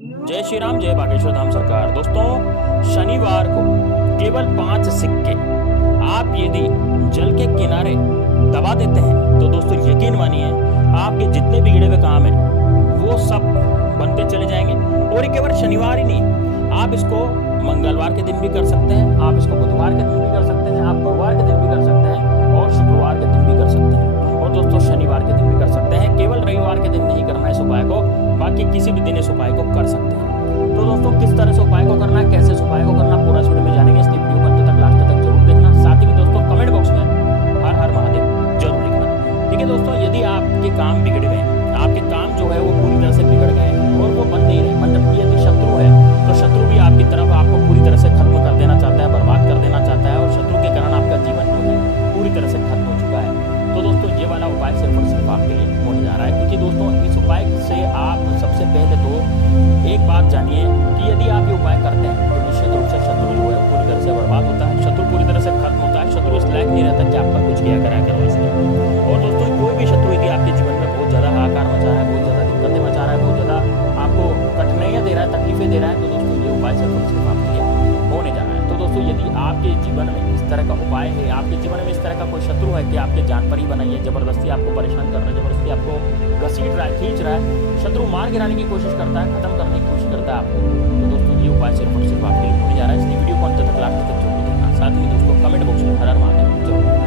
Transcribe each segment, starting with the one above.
जय श्री राम, जय बागेश्वर धाम सरकार। दोस्तों, शनिवार को केवल 5 सिक्के आप यदि जल के किनारे दबा देते हैं तो दोस्तों यकीन मानिए आपके जितने बिगड़े हुए काम हैं वो सब बनते चले जाएंगे। और ये केवल शनिवार ही नहीं, आप इसको मंगलवार के दिन भी कर सकते हैं, आप इसको बुधवार के दिन भी कर सकते हैं, आप गुरुवार के दिन भी कर सकते हैं और शुक्रवार के दिन भी कर सकते हैं और दोस्तों शनिवार के दिन भी कर सकते हैं। केवल रविवार के दिन नहीं करना है इस उपाय को, बाकी किसी भी दिन इस उपाय को कर सकते हैं। तो दोस्तों किस तरह से उपाय को करना है, कैसे इस उपाय को करना, पूरा वीडियो में जानेंगे। इसलिए वीडियो को अंत तक लास्ट तक जरूर देखना। साथ ही में दोस्तों कमेंट बॉक्स में हर हर महादेव जरूर लिखना। ठीक है दोस्तों, यदि आपके काम बिगड़े हुए हैं, आपके काम जो है वो पूरी तरह से बिगड़ गए और वो बन नहीं रहे, मतलब कि यदि शत्रु है तो शत्रु भी आपकी तरफ आपको पूरी तरह से खत्म कर देना चाहता है, बर्बाद कर देना चाहता है और शत्रु के कारण आपका जीवन जो है पूरी तरह से खत्म हो चुका है। तो दोस्तों ये वाला उपाय सिर्फ और सिर्फ आपके लिए होने जा रहा है, क्योंकि दोस्तों इस उपाय से आप सबसे पहले तो एक बात जानिए कि यदि आप ये उपाय करते हैं तो निश्चित रूप से शत्रु जो है पूरी तरह से बर्बाद होता है, शत्रु पूरी तरह से खत्म होता है, शत्रु इस लायक नहीं रहता कि आपका कुछ किया करा करवा सके। और दोस्तों कोई भी शत्रु यदि आपके जीवन में बहुत ज़्यादा हाहाकार मचा रहा है, बहुत ज़्यादा दिक्कतें मचा रहा है, बहुत ज़्यादा आपको कठिनाइयाँ दे रहा है, तकलीफें दे रहा है, तो दोस्तों ये उपाय सिर्फ और सिर्फ आपके लिए होने जा रहा है। तो दोस्तों यदि आपके जीवन में इस तरह का उपाय है, आपके जीवन में इस तरह का कोई शत्रु है कि आपके जान पर ही बनाई है, जबरदस्ती आपको परेशान कर रहा है, जबरदस्ती आपको घसीट रहा है, खींच रहा है, शत्रु मार गिराने की कोशिश करता है, खत्म करने की कोशिश करता है आपको, तो दोस्तों ये उपाय सिर्फ और सिर्फ आपके लिए होने जा रहा है। इसलिए वीडियो को अंत तक लास्ट तक जरूर देखना। साथ ही दोस्तों कमेंट बॉक्स में हर हर महादेव जरूर लिखना।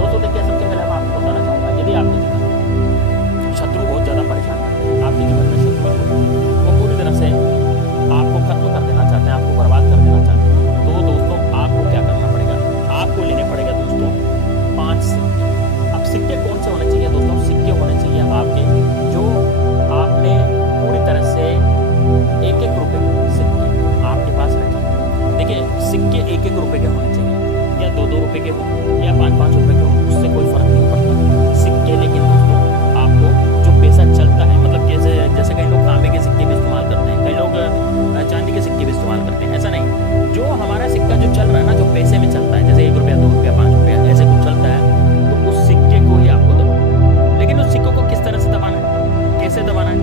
दोस्तों देखिए, सबसे पहले मैं आपको बताना चाहूँगा, यदि आपके जीवन में शत्रु बहुत ज़्यादा परेशान करते हैं, आपके जीवन में शत्रु वो पूरी तरह से आपको खत्म कर देना चाहते हैं, आपको बर्बाद कर देना चाहते हैं, तो दोस्तों आपको क्या करना पड़ेगा, आपको लेने पड़ेगा दोस्तों 5 सिक्के। अब सिक्के कौन से होने चाहिए दोस्तों, सिक्के होने चाहिए आपके जो आपने पूरी तरह से 1-1 रुपए सिक्के आपके पास रखे। देखिए सिक्के 1-1 रुपए के होने चाहिए, या 2-2 रुपए के हो या 5-5 रुपए के हो, उससे कोई फर्क नहीं पड़ता सिक्के। लेकिन दोस्तों आपको जो पैसा चलता है, मतलब जैसे कई लोग तांबे के सिक्के भी इस्तेमाल करते हैं, कई लोग चांदी के सिक्के भी इस्तेमाल करते हैं, ऐसा नहीं। जो हमारा सिक्का जो चल रहा है ना, जो पैसे में चलता है, जैसे 1 रुपया 2 रुपया 5 रुपया ऐसे कुछ चलता है, तो उस सिक्के को ही आपको दबाना। लेकिन उस सिक्कों को किस तरह से दबाना है, कैसे दबाना है,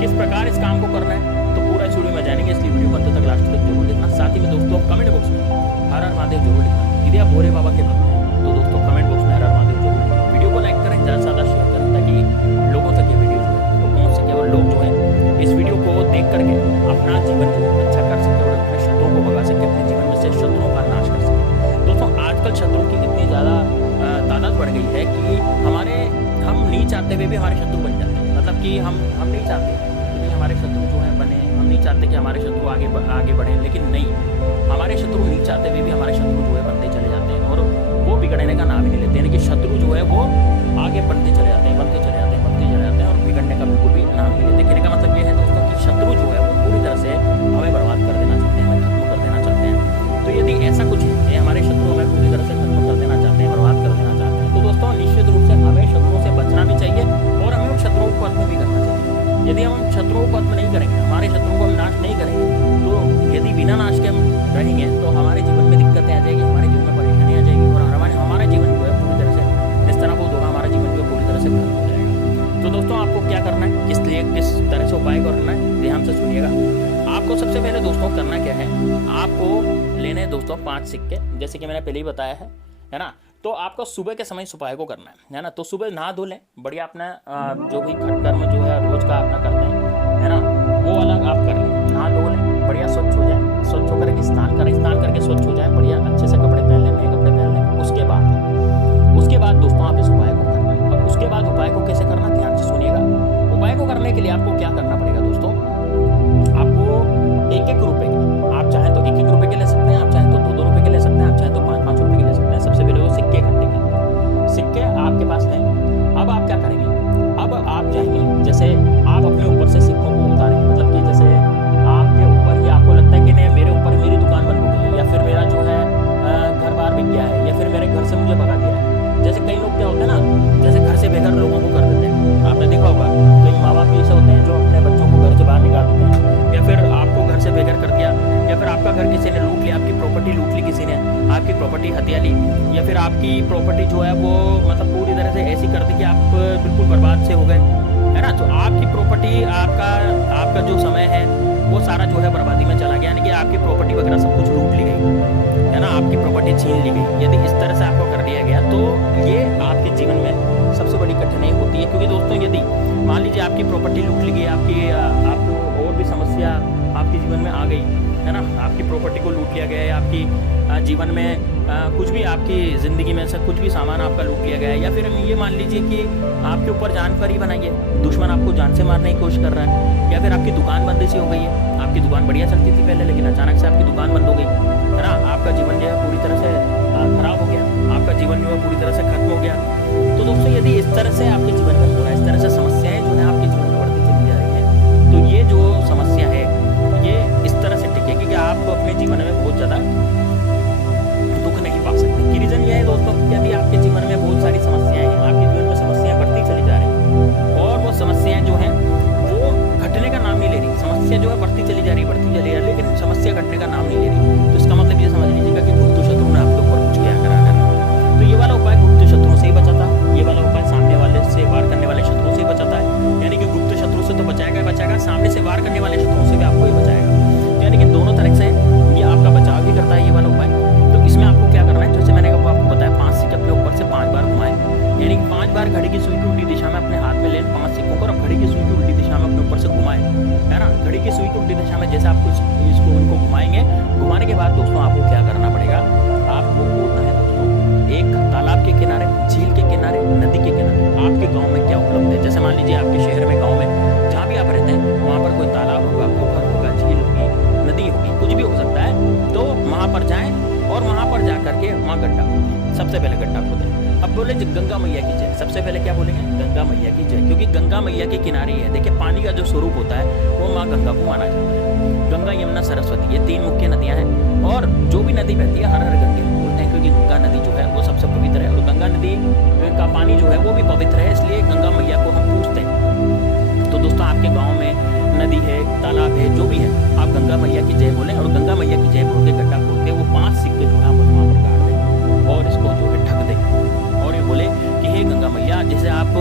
किस प्रकार इस काम को करना है, तो पूरा इस वीडियो में जानेंगे। इसलिए वीडियो को अंत तक लास्ट तक जरूर देखना। साथ ही में दोस्तों कमेंट बॉक्स में हर हर महादेव जरूर लिखना। यदि आप भोले बाबा के भक्त हैं तो दोस्तों कमेंट बॉक्स में हर हर महादेव जरूर लिखना। वीडियो को लाइक करें, ज़्यादा से ज़्यादा शेयर करें, ताकि लोगों तक ये वीडियो जो है वो पहुँच सके और लोग जो है इस वीडियो को देख करके अपना जीवन जो है अच्छा कर सके और अपने शत्रुओं को भगा सके, अपने जीवन में से शत्रुओं का नाश कर सके। दोस्तों आजकल शत्रुओं की इतनी ज़्यादा तादाद बढ़ गई है कि हम नहीं चाहते हुए भी हमारे शत्रु बन जाते हैं। मतलब कि हम नहीं चाहते कि हमारे शत्रु जो है बने, हम नहीं चाहते कि हमारे शत्रु आगे बढ़े, लेकिन नहीं, हमारे शत्रु नहीं चाहते हुए भी हमारे शत्रु जो है बनते चले जाते हैं और वो बिगड़ने का नाम ही नहीं लेते। यानी कि शत्रु जो है वो आगे बढ़ते चले जाते हैं, बनते चले जाते हैं, बनते चले जाते हैं और बिगड़ने का बिल्कुल भी नाम नहीं लेते। कहने का मतलब ये है दोस्तों कि शत्रु जो है वो पूरी तरह से हमें बर्बाद कर देना चाहते हैं, हमें खत्म कर देना चाहते हैं। तो यदि ऐसा कुछ है, हमारे शत्रु हमें पूरी तरह से खत्म कर देना चाहते हैं, बर्बाद कर देना चाहते हैं, तो दोस्तों निश्चित रूप से हमें शत्रुओं से बचना भी चाहिए और हमें उन शत्रुओं को खत्म भी करना चाहिए। यदि हम शत्रुओं को खत्म नहीं करेंगे, हमारे शत्रुओं को हम नाश नहीं करेंगे, तो यदि बिना नाश के हम रहेंगे तो हमारे जीवन में दिक्कतें आ जाएगी, हमारे जीवन में परेशानी आ जाएगी और हमारा जीवन जो है पूरी तरह से निस्तानाबूद होगा, हमारा जीवन जो पूरी तरह से खत्म हो जाएगा। तो दोस्तों आपको क्या करना है, किस तरह से उपाय करना है, ध्यान से सुनिएगा। आपको सबसे पहले दोस्तों करना क्या है, आपको लेने हैं दोस्तों 5 सिक्के, जैसे कि मैंने पहले ही बताया है ना। तो आपको सुबह के समय इस उपाय को करना है ना। तो सुबह नहा धो लें, बढ़िया अपना जो भी खटकर्म जो है रोज का अपना करते हैं, है ना, वो अलग आप कर लें, नहा धो लें, बढ़िया स्वच्छ हो जाए, स्वच्छ होकर के स्नान करें, स्नान करके स्वच्छ हो जाए, बढ़िया अच्छे से कपड़े पहन लें, नए कपड़े पहन लें। उसके बाद दोस्तों आप इस उपाय को करना है। अब उसके बाद उपाय को कैसे करना, ध्यान से सुनिएगा। उपाय को करने के लिए आपको क्या करना पड़ेगा दोस्तों, आपको 1-1 रुपए के, आप चाहें तो 1-1 रुपए के ले सकते हैं, आप चाहें तो 2-2 रुपए के ले सकते हैं, आप चाहें तो 5-5 रुपए के ले सकते हैं। सबसे पहले वो सिक्के इकट्ठे करें, सिक्के आपके पास हैं। अब आप क्या करेंगे, अब आप जाएंगे, जैसे आप अपने ऊपर से सिक्कों को उतारेंगे, मतलब कि जैसे आपके ऊपर ही आपको लगता है कि नहीं मेरे ऊपर मेरी दुकान बंद हो गई है, या फिर मेरा जो है घर बार बिक गया है, या फिर मेरे घर से मुझे भगा दिया है। जैसे कई लोग क्या होते हैं ना, जैसे घर से बेघर लोगों को कर देते हैं, आपने देखा होगा कई माँ बाप ऐसे होते हैं जो अपने बच्चों को घर से बाहर निकाल देते हैं, या फिर आपको घर से बेघर कर दिया, या फिर आपका घर किसी ने लूट लिया, आपकी प्रॉपर्टी लूट ली किसी ने, आपकी प्रॉपर्टी हथिया ली, या फिर आपकी प्रॉपर्टी जो है वो मतलब पूरी तरह से ऐसी कर दी कि आप बिल्कुल बर्बाद से हो गए, है ना। तो आपकी प्रॉपर्टी आपका जो समय है वो सारा जो है बर्बादी में चला गया, यानी कि आपकी प्रॉपर्टी वगैरह सब कुछ लूट ली गई है ना, आपकी प्रॉपर्टी छीन ली गई। यदि इस तरह से आपको कर दिया गया तो ये आपके जीवन में सबसे बड़ी कठिनाई होती है। क्योंकि दोस्तों यदि मान लीजिए आपकी प्रॉपर्टी लूट ली गई, आपको और भी समस्या आपके जीवन में आ गई है ना, आपकी प्रॉपर्टी को लूट लिया गया है, आपकी जीवन में कुछ भी आपकी ज़िंदगी में से कुछ भी सामान आपका लूट लिया गया है, या फिर ये मान लीजिए कि आपके ऊपर जान पर ही बनाई है, दुश्मन आपको जान से मारने की कोशिश कर रहा है, या फिर आपकी दुकान बंद सी हो गई है, आपकी दुकान बढ़िया चलती थी पहले लेकिन अचानक से आपकी दुकान बंद हो गई है ना, आपका जीवन जो है पूरी तरह से खराब हो गया, आपका जीवन जो है पूरी तरह से खत्म हो गया। तो दोस्तों यदि इस तरह से आपके जीवन में हो रहा है, इस तरह से समस्याएं जो है आपके जीवन में बढ़ती चली जा रही है, तो ये जो समस्या है ये इस तरह से टिकेगी कि आप अपने जीवन में बहुत ज़्यादा दुख नहीं पा सकते। रीज़न ये है दोस्तों कि यदि आपके जीवन में बहुत सारी समस्याएं हैं, आपके जीवन में समस्याएं बढ़ती चली जा रही हैं और वो समस्याएं जो हैं वो घटने का नाम नहीं ले रही, समस्या जो है बढ़ती चली जा रही है, लेकिन समस्या घटने का नाम नहीं ले रही। तो इसका मतलब ये समझ लीजिएगा कि गुप्त शत्रु ने आपके ऊपर कुछ किया करा करना। तो ये वाला उपाय गुप्त शत्रुओं से ही बचाता है, ये वाला उपाय सामने वाले से वार करने वाले शत्रुओं से ही बचाता है, यानी कि गुप्त शत्रु से तो बचाएगा, सामने से वार करने वाले शत्रुओं से भी आपको ये बचाएगा। तो यानी कि दोनों तरह से ये आपका बचाव भी करता है ये वाला उपाय। तो इसमें आपको क्या करना है, जैसे मैंने आपको बताया 5 सिक्के अपने ऊपर से 5 बार घुमाएं, यानी कि 5 बार घड़ी की सुई की उल्टी दिशा में अपने हाथ में लें 5 सिक्कों को, और घड़ी की सुई की उल्टी दिशा में अपने ऊपर से घुमाएं, है ना। घड़ी की सुई की उल्टी दिशा में जैसे आप इसको उनको घुमाएंगे, घुमाने के बाद दोस्तों आपको क्या करना पड़ेगा, आपको होना है दोस्तों एक तालाब के किनारे, झील के किनारे, नदी के किनारे, आपके गाँव में क्या उपलब्ध है। जैसे मान लीजिए आपके शहर में, गाँव में, जहाँ भी आप रहते हैं वहाँ पर कोई तालाब होगा, पोखर होगा, झील होगी, नदी होगी, कुछ भी हो सकता है। तो वहाँ पर जाएं और वहाँ पर जा करके वहाँ गड्ढा खोदें, सबसे पहले गड्ढा खोदें। अब बोले गंगा मैया की जय, सबसे पहले क्या बोलेंगे, गंगा मैया की जय, क्योंकि गंगा मैया के किनारे है। देखिए पानी का जो स्वरूप होता है वो माँ गंगा को माना जाता है। गंगा, यमुना, सरस्वती, ये 3 मुख्य नदियाँ हैं, और जो भी नदी बहती है हर हर गंगे बोलते हैं, क्योंकि गंगा नदी जो है वो सबसे पवित्र है, और गंगा नदी का पानी जो है वो भी पवित्र है, इसलिए गंगा मैया को हम पूजते हैं। तो दोस्तों आपके गाँव में नदी है, तालाब है, जो भी है, आप गंगा मैया की जय बोलें, और गंगा मैया की जय बोल के गड्ढा खोद के वो 5 सिक्के जो है वहाँ पर गाड़ दें और इसको जो है ढक दें, और ये बोले कि हे गंगा मैया, जैसे आप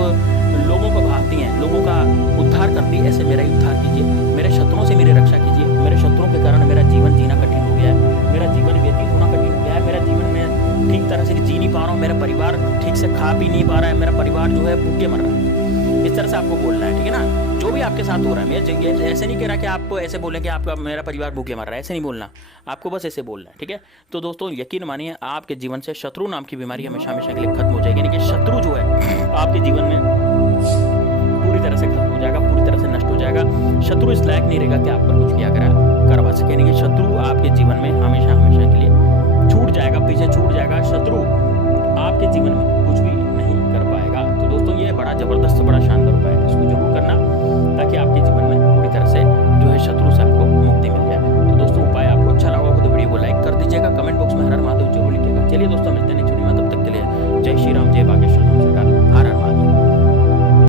लोगों को भागती हैं, लोगों का उद्धार करती है, ऐसे मेरा ही उद्धार कीजिए, मेरे शत्रुओं से मेरी रक्षा कीजिए, मेरे शत्रुओं के कारण मेरा जीवन जीना कठिन हो गया है, मेरा जीवन व्यतीत होना कठिन हो गया है, मेरा जीवन में ठीक तरह से जी नहीं पा रहा हूँ, मेरा परिवार ठीक से खा पी नहीं पा रहा है, मेरा परिवार जो है भूखे मर रहा है। इस तरह से आपको बोलना है, ठीक है ना। जो भी आपके साथ हो रहा है, मैं ऐसे नहीं कह रहा कि आप ऐसे बोलें कि आपका मेरा परिवार भूखे मर रहा है, ऐसे नहीं बोलना, आपको बस ऐसे बोलना है, ठीक है। तो दोस्तों यकीन मानिए आपके जीवन से शत्रु नाम की बीमारी हमेशा हमेशा के लिए खत्म हो जाएगी, यानी कि शत्रु जो है आपके जीवन में पूरी तरह से खत्म हो जाएगा, पूरी तरह से नष्ट हो जाएगा। शत्रु इस लायक नहीं रहेगा कि आप पर कुछ किया करवा सके, यानी कि शत्रु आपके जीवन में हमेशा हमेशा के लिए छूट जाएगा, पीछे छूट जाएगा, शत्रु आपके जीवन में कुछ भी नहीं कर पाएगा। तो दोस्तों ये बड़ा जबरदस्त, बड़ा शानदार उपाय है, इसको जरूर करना ताकि आपके जीवन में पूरी तरह से जो है शत्रु से आपको मुक्ति मिल जाए। तो दोस्तों उपाय आपको अच्छा लगा हो तो वीडियो को लाइक कर दीजिएगा, कमेंट बॉक्स में हर हर महादेव जरूर लिखिएगा। चलिए दोस्तों मिलते हैं नेक्स्ट वीडियो में, तब तक के लिए जय श्री राम, जय बाबा।